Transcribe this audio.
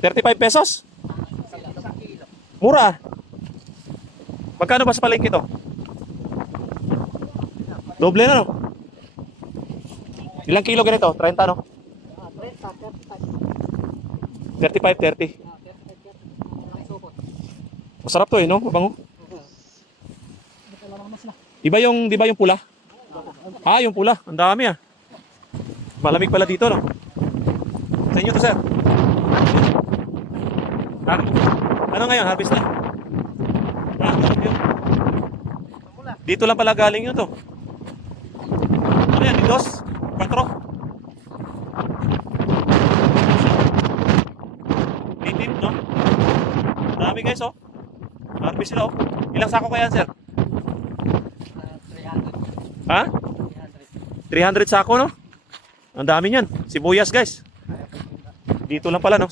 35 pesos? Mura. Magkano ba sa palengke to? Doble na, no? Ilang kilo ganito? 30, no? 35, 30. Masarap to eh, no? Mabango. Iba yung, di ba yung pula? Ah, yung pula. Ang dami ah. Malamig pala dito, no? Sa inyo to, sir? Ha? Ano ngayon? Harvest na? Ah, yun. Dito lang pala galing yun to. Ano yan? Dos? 4? 18, no? Dami guys, oh. Harvest sila, oh. Ilang sako kaya, sir? 300. Ha? 300 sako, no? Ang dami niyan. Sibuyas, guys. Dito lang pala, no?